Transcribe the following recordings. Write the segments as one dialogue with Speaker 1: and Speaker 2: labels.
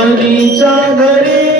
Speaker 1: गौरीच्या घरी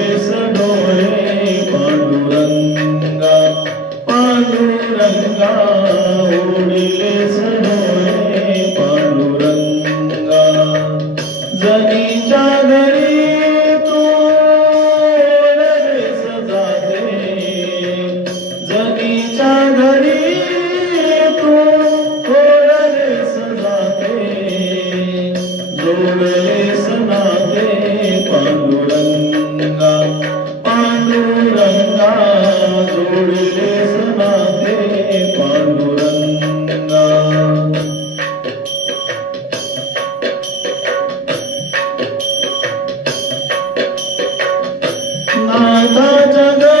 Speaker 1: माता जगत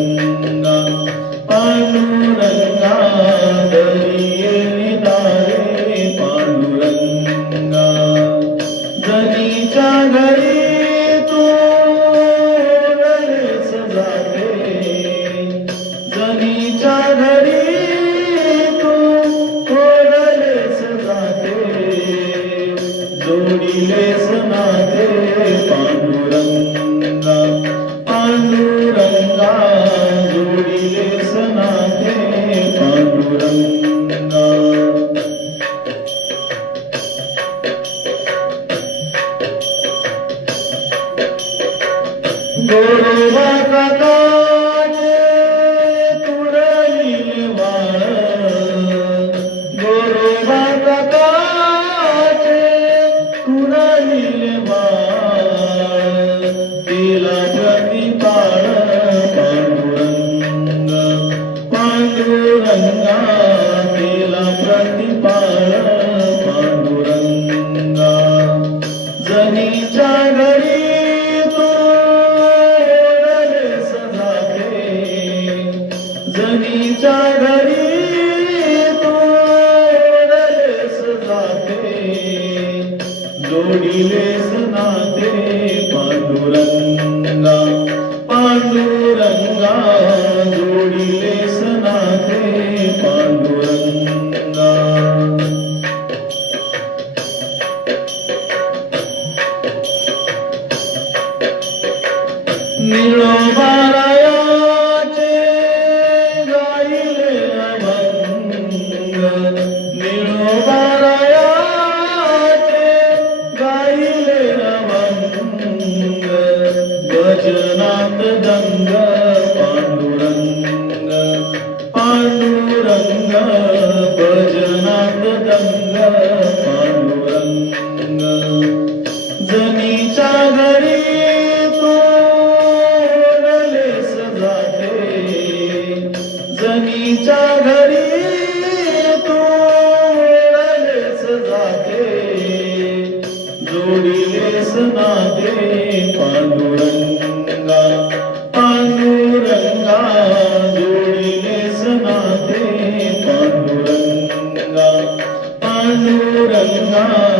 Speaker 1: शनीच्या घरी तू वेळेच जाते. शनीच्या घरी तू वेळेच जाते. जोडीले सनाते पांडुरंगा पांडुरंगा. जोडीले सनाते पांडुरंगा. Mi lombarda. पांडुरंगा पांडुरंगा